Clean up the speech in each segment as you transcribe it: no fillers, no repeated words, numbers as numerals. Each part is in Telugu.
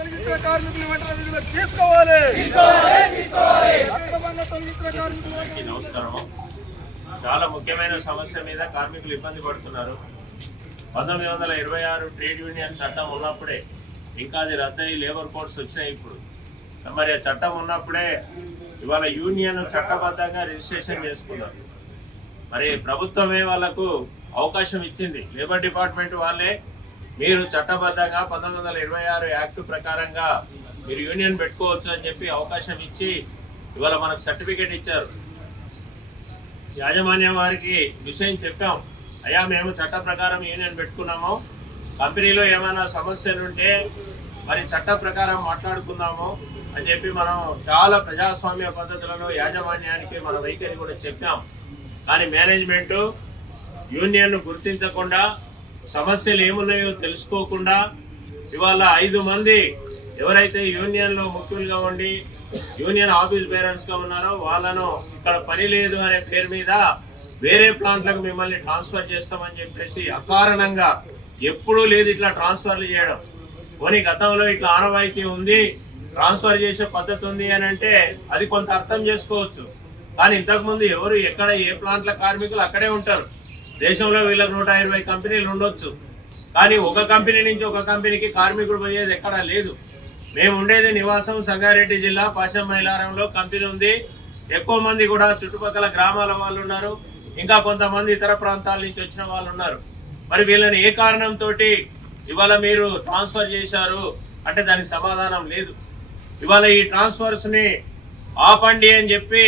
తొలగించిన కార్మికులు వెంటనే విధులకు తీసుకోవాలి. అక్రమంగా తొలగించిన కార్మికులు. నమస్కారం. చాలా ముఖ్యమైన సమస్య మీద కార్మికులు ఇబ్బంది పడుతున్నారు. 1926 ట్రేడ్ యూనియన్ చట్టం ఉన్నప్పుడే, ఇంకా అది రద్దయి లేబర్ కోడ్స్ వచ్చినాయి. ఇప్పుడు మరి ఆ చట్టం ఉన్నప్పుడే ఇవాళ యూనియన్ చట్టబద్ధంగా రిజిస్ట్రేషన్ చేసుకున్నారు. మరి ప్రభుత్వమే వాళ్ళకు అవకాశం ఇచ్చింది. లేబర్ డిపార్ట్మెంట్ వాళ్ళే మీరు చట్టబద్ధంగా 1926 యాక్ట్ ప్రకారంగా మీరు యూనియన్ పెట్టుకోవచ్చు అని చెప్పి అవకాశం ఇచ్చి ఇవాళ మనకు సర్టిఫికేట్ ఇచ్చారు. యాజమాన్యం వారికి విషయం చెప్పాం, అయ్యా మేము చట్ట ప్రకారం యూనియన్ పెట్టుకున్నాము, కంపెనీలో ఏమైనా సమస్యలు ఉంటే మరి చట్ట ప్రకారం మాట్లాడుకుందాము అని చెప్పి మనం చాలా ప్రజాస్వామ్య పద్ధతులలో యాజమాన్యానికి మన వైఖరి కూడా చెప్పాం. కానీ మేనేజ్మెంట్ యూనియన్ను గుర్తించకుండా, సమస్యలు ఏమున్నాయో తెలుసుకోకుండా ఇవాళ 5 మంది ఎవరైతే యూనియన్లో ముఖ్యులుగా ఉండి యూనియన్ ఆఫీస్ బేరర్స్గా ఉన్నారో వాళ్ళను ఇక్కడ పని లేదు అనే పేరు మీద వేరే ప్లాంట్లకు మిమ్మల్ని ట్రాన్స్ఫర్ చేస్తామని చెప్పేసి అకారణంగా, ఎప్పుడూ లేదు ఇట్లా ట్రాన్స్ఫర్లు చేయడం. పోనీ గతంలో ఇట్లా ఆనవాయితీ ఉంది, ట్రాన్స్ఫర్ చేసే పద్ధతి ఉంది అని అంటే అది కొంత అర్థం చేసుకోవచ్చు. కానీ ఇంతకుముందు ఎవరు ఎక్కడ ఏ ప్లాంట్ల కార్మికులు అక్కడే ఉంటారు. దేశంలో వీళ్ళకి 120 కంపెనీలు ఉండొచ్చు, కానీ ఒక కంపెనీ నుంచి ఒక కంపెనీకి కార్మికుడు పోయేది ఎక్కడా లేదు. మేము ఉండేది నివాసం సంగారెడ్డి జిల్లా పాశం మైలారంలో కంపెనీ ఉంది. ఎక్కువ మంది కూడా చుట్టుపక్కల గ్రామాల వాళ్ళు ఉన్నారు, ఇంకా కొంతమంది ఇతర ప్రాంతాల నుంచి వచ్చిన వాళ్ళు ఉన్నారు. మరి వీళ్ళని ఏ కారణంతో ఇవాళ మీరు ట్రాన్స్ఫర్ చేశారు అంటే దానికి సమాధానం లేదు. ఇవాళ ఈ ట్రాన్స్ఫర్స్ని ఆపండి అని చెప్పి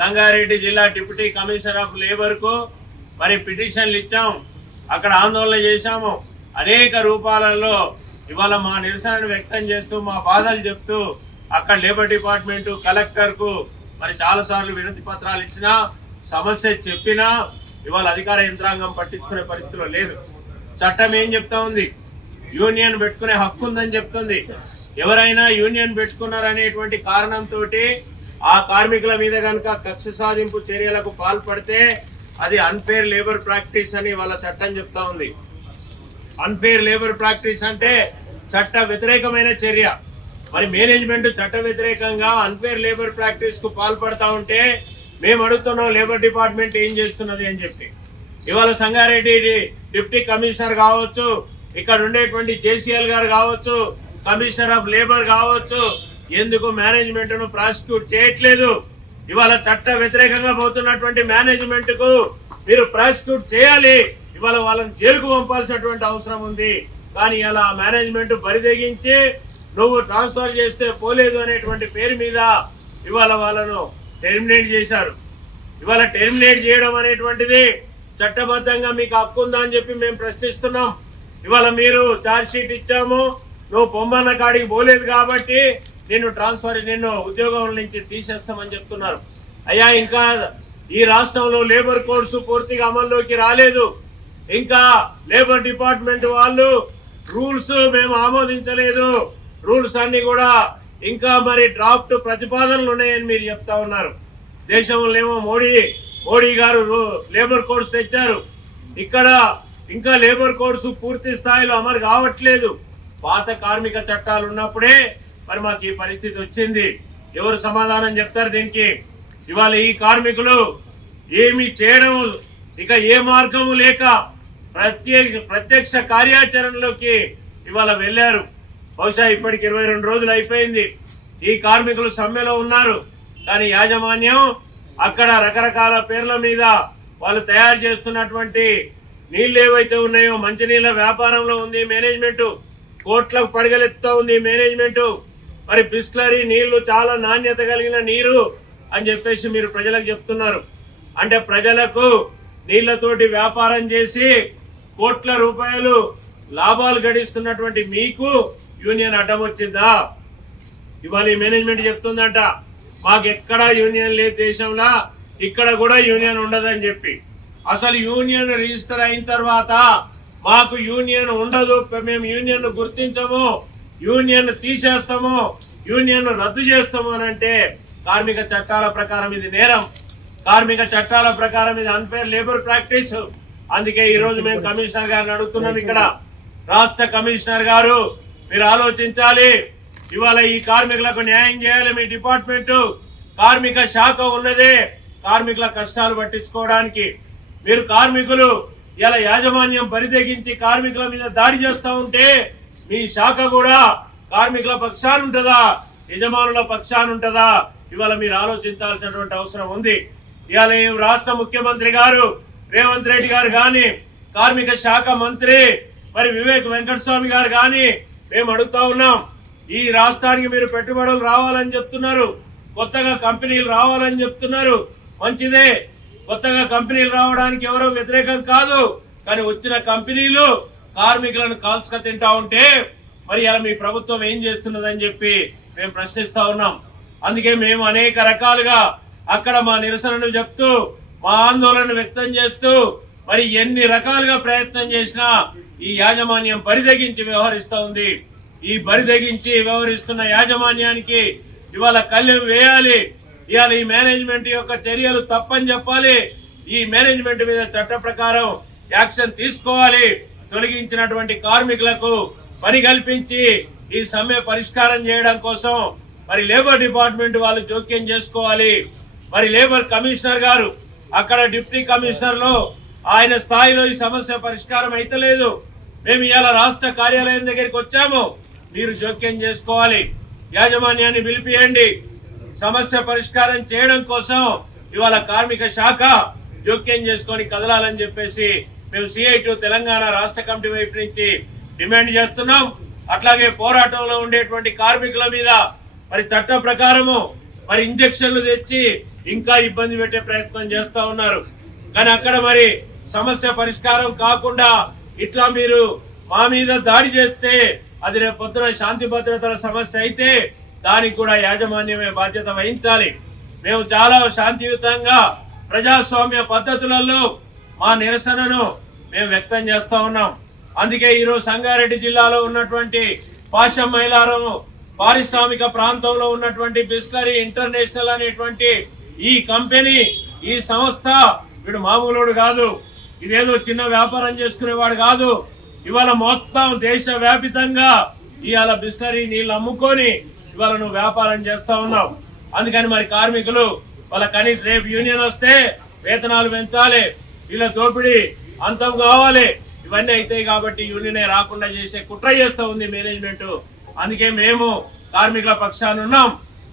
సంగారెడ్డి జిల్లా డిప్యూటీ కమిషనర్ ఆఫ్ లేబర్కు మరి పిటిషన్లు ఇచ్చాం, అక్కడ ఆందోళన చేశాము. అనేక రూపాలలో ఇవాళ మా నిరసనను వ్యక్తం చేస్తూ, మా బాధలు చెప్తూ అక్కడ లేబర్ డిపార్ట్మెంటు కలెక్టర్కు మరి చాలాసార్లు వినతి పత్రాలు ఇచ్చినా, సమస్య చెప్పినా ఇవాళ అధికార యంత్రాంగం పట్టించుకునే పరిస్థితిలో లేదు. చట్టం ఏం చెప్తా ఉంది? యూనియన్ పెట్టుకునే హక్కు ఉందని చెప్తుంది. ఎవరైనా యూనియన్ పెట్టుకున్నారనేటువంటి కారణంతో ఆ కార్మికుల మీద కనుక కక్ష సాధింపు చర్యలకు పాల్పడితే అది అన్ఫేర్ లేబర్ ప్రాక్టీస్ అని వాళ్ళ చట్టం చెప్తా ఉంది. అన్ఫేర్ లేబర్ ప్రాక్టీస్ అంటే చట్ట వ్యతిరేకమైన చర్య. మరి మేనేజ్మెంట్ చట్ట వ్యతిరేకంగా అన్ఫేర్ లేబర్ ప్రాక్టీస్ కు పాల్పడతా ఉంటే మేము అడుగుతున్నాం లేబర్ డిపార్ట్మెంట్ ఏం చేస్తున్నది అని చెప్పి. ఇవాళ సంగారెడ్డి డిప్యూటీ కమిషనర్ కావచ్చు, ఇక్కడ ఉండేటువంటి జేసీఎల్ గారు కావచ్చు, కమిషనర్ ఆఫ్ లేబర్ కావచ్చు, ఎందుకు మేనేజ్మెంట్ ను ప్రాసిక్యూట్ చేయట్లేదు? ఇవాళ చట్ట వ్యతిరేకంగా పోతున్నటువంటి మేనేజ్మెంట్ కు మీరు ప్రాసిక్యూట్ చేయాలి. ఇవాళ వాళ్ళని జైలుకు పంపాల్సినటువంటి అవసరం ఉంది. కానీ ఇలా మేనేజ్మెంట్ బరిదెగించి నువ్వు ట్రాన్స్ఫర్ చేస్తే పోలేదు అనేటువంటి పేరు మీద ఇవాళ వాళ్ళను టెర్మినేట్ చేశారు. ఇవాళ టెర్మినేట్ చేయడం అనేటువంటిది చట్టబద్ధంగా మీకు హక్కు ఉందా అని చెప్పి మేము ప్రశ్నిస్తున్నాం. ఇవాళ మీరు ఛార్జ్ షీట్ ఇచ్చాము, నువ్వు పొమ్మన్న కాడికి పోలేదు కాబట్టి నిన్ను ఉద్యోగం నుంచి తీసేస్తామని చెప్తున్నారు. అయ్యా, ఇంకా ఈ రాష్ట్రంలో లేబర్ కోడ్స్ పూర్తిగా అమల్లోకి రాలేదు. ఇంకా లేబర్ డిపార్ట్మెంట్ వాళ్ళు రూల్స్ మేము ఆమోదించలేదు, రూల్స్ అన్ని కూడా ఇంకా మరి డ్రాఫ్ట్ ప్రతిపాదనలు ఉన్నాయని మీరు చెప్తా ఉన్నారు. దేశంలో ఏమో మోడీ గారు లేబర్ కోడ్స్ తెచ్చారు, ఇక్కడ ఇంకా లేబర్ కోడ్స్ పూర్తి స్థాయిలో అమలు కావట్లేదు. పాత కార్మిక చట్టాలు ఉన్నప్పుడే మరి మాకు ఈ పరిస్థితి వచ్చింది. ఎవరు సమాధానం చెప్తారు దీనికి? ఇవాళ ఈ కార్మికులు ఏమి చేయడం, ఇక ఏ మార్గము లేక ప్రత్యక్ష కార్యాచరణలోకి ఇవాళ వెళ్ళారు. బహుశా ఇప్పటికి 22 రోజులు అయిపోయింది. ఈ కార్మికులు సమ్మెలో ఉన్నారు, కానీ యాజమాన్యం అక్కడ రకరకాల పేర్ల మీద వాళ్ళు తయారు చేస్తున్నటువంటి నీళ్ళు ఏవైతే ఉన్నాయో, మంచినీళ్ళ వ్యాపారంలో ఉంది మేనేజ్మెంట్, కోట్లకు పడగలెత్తుతా ఉంది మేనేజ్మెంట్. మరి బిస్లరీ నీళ్లు చాలా నాణ్యత కలిగిన నీరు అని చెప్పేసి మీరు ప్రజలకు చెప్తున్నారు. అంటే ప్రజలకు నీళ్లతోటి వ్యాపారం చేసి కోట్ల రూపాయలు లాభాలు గడిస్తున్నటువంటి మీకు యూనియన్ అడ్డం వచ్చిందా? ఇవాళ ఈ మేనేజ్మెంట్ చెప్తుందంట మాకు ఎక్కడా యూనియన్ లేదు దేశంలో, ఇక్కడ కూడా యూనియన్ ఉండదని చెప్పి. అసలు యూనియన్ రిజిస్టర్ అయిన తర్వాత మాకు యూనియన్ ఉండదు, మేము యూనియన్ గుర్తించము, యూనియన్ తీసేస్తాము, యూనియన్ రద్దు చేస్తాము అని అంటే కార్మిక చట్టాల ప్రకారం ఇది నేరం. కార్మిక చట్టాల ప్రకారం ఇది అన్ఫేర్ లేబర్ ప్రాక్టీస్. అందుకే ఈ రోజు మేము కమిషనర్ గారిని అడుగుతున్నాం, ఇక్కడ రాష్ట్ర కమిషనర్ గారు మీరు ఆలోచించాలి. ఇవాళ ఈ కార్మికులకు న్యాయం చేయాలి మీ డిపార్ట్మెంట్. కార్మిక శాఖ ఉన్నదే కార్మికుల కష్టాలు పట్టించుకోవడానికి. మీరు కార్మికులు ఇలా యాజమాన్యం బరితెగించి కార్మికుల మీద దాడి చేస్తూ ఉంటే మీ శాఖ కూడా కార్మికుల పక్షాన ఉంటుందా, యజమానుల పక్షాన ఉంటుందా? ఇవాళ మీరు ఆలోచించాల్సినటువంటి అవసరం ఉంది. ఇవాళ ఈ రాష్ట్ర ముఖ్యమంత్రి గారు రేవంత్ రెడ్డి గారు కానీ, కార్మిక శాఖ మంత్రి మరి వివేక్ వెంకటస్వామి గారు కానీ మేము అడుగుతా ఉన్నాం, ఈ రాష్ట్రానికి మీరు పెట్టుబడులు రావాలని చెప్తున్నారు, కొత్తగా కంపెనీలు రావాలని చెప్తున్నారు, మంచిదే. కొత్తగా కంపెనీలు రావడానికి ఎవరో వ్యతిరేకం కాదు. కానీ వచ్చిన కంపెనీలు కార్మికులను కాల్చుక తింటా ఉంటే మరి అలా మీ ప్రభుత్వం ఏం చేస్తున్నదని చెప్పి మేము ప్రశ్నిస్తా ఉన్నాం. అందుకే మేము అనేక రకాలుగా అక్కడ మా నిరసనను చెప్తూ మా ఆందోళన వ్యక్తం చేస్తూ మరి ఎన్ని రకాలుగా ప్రయత్నం చేసినా ఈ యాజమాన్యం బరిదెగించి వ్యవహరిస్తూ ఉంది. ఈ బరిదెగించి వ్యవహరిస్తున్న యాజమాన్యానికి ఇవాళ కళ్ళెం వేయాలి. ఇవాళ ఈ మేనేజ్మెంట్ యొక్క చర్యలు తప్పని చెప్పాలి. ఈ మేనేజ్మెంట్ మీద చట్ట ప్రకారం యాక్షన్ తీసుకోవాలి. తొలగించినటువంటి కార్మికులకు పని కల్పించి ఈ సమ్మె పరిష్కారం చేయడం కోసం మరి లేబర్ డిపార్ట్మెంట్ వాళ్ళు జోక్యం చేసుకోవాలి. మరి లేబర్ కమిషనర్ గారు అక్కడ డిప్యూటీ కమిషనర్ లో ఆయన స్థాయిలో ఈ సమస్య పరిష్కారం అయితలేదు. మేము ఇవాళ రాష్ట్ర కార్యాలయం దగ్గరికి వచ్చాము, మీరు జోక్యం చేసుకోవాలి, యాజమాన్యాన్ని పిలిపియండి, సమస్య పరిష్కారం చేయడం కోసం ఇవాళ కార్మిక శాఖ జోక్యం చేసుకొని కదలాలని చెప్పేసి మేము CITU తెలంగాణ రాష్ట్ర కమిటీ వైపు నుంచి డిమాండ్ చేస్తున్నాం. అట్లాగే పోరాటంలో ఉండేటువంటి కార్మికుల మీద మరి చట్ట ప్రకారము మరి ఇంజక్షన్లు తెచ్చి ఇంకా ఇబ్బంది పెట్టే ప్రయత్నం చేస్తా ఉన్నారు. కానీ అక్కడ మరి సమస్య పరిష్కారం కాకుండా ఇట్లా మీరు మా మీద దాడి చేస్తే అది రేపు పొద్దున శాంతి భద్రతల సమస్య అయితే దానికి కూడా యాజమాన్యమే బాధ్యత వహించాలి. మేము చాలా శాంతియుతంగా ప్రజాస్వామ్య పద్ధతులలో మా నిరసనను మేము వ్యక్తం చేస్తా ఉన్నాం. అందుకే ఈరోజు సంగారెడ్డి జిల్లాలో ఉన్నటువంటి పాశం మైలారం పారిశ్రామిక ప్రాంతంలో ఉన్నటువంటి బిస్లరీ ఇంటర్నేషనల్ అనేటువంటి ఈ కంపెనీ, ఈ సంస్థ వీడు మామూలుడు కాదు, ఇదేదో చిన్న వ్యాపారం చేసుకునేవాడు కాదు. ఇవాళ మొత్తం దేశ వ్యాపితంగా ఇవాళ బిస్లరీ నీళ్ళు అమ్ముకొని ఇవాళ నువ్వు వ్యాపారం చేస్తా ఉన్నావు. అందుకని మరి కార్మికులు వాళ్ళ కనీసం రేపు యూనియన్ వస్తే వేతనాలు పెంచాలి, వీళ్ళ దోపిడీ అంతం కావాలి, ఇవన్నీ అవుతాయి. కాబట్టి యూనియనే రాకుండా చేసే కుట్ర చేస్తూ ఉంది మేనేజ్మెంట్. అందుకే మేము కార్మికుల పక్షాన ఉన్నాం,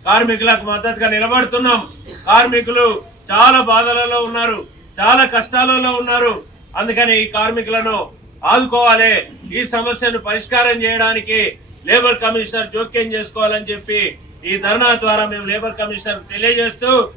కార్మికులకు మద్దతుగా నిలబడుతున్నాం. కార్మికులు చాలా బాధలలో ఉన్నారు, చాలా కష్టాలలో ఉన్నారు. అందుకని ఈ కార్మికులను ఆదుకోవాలి, ఈ సమస్యను పరిష్కారం చేయడానికి లేబర్ కమిషనర్ జోక్యం చేసుకోవాలని చెప్పి ఈ ధర్నా ద్వారా మేము లేబర్ కమిషనర్ తెలియజేస్తూ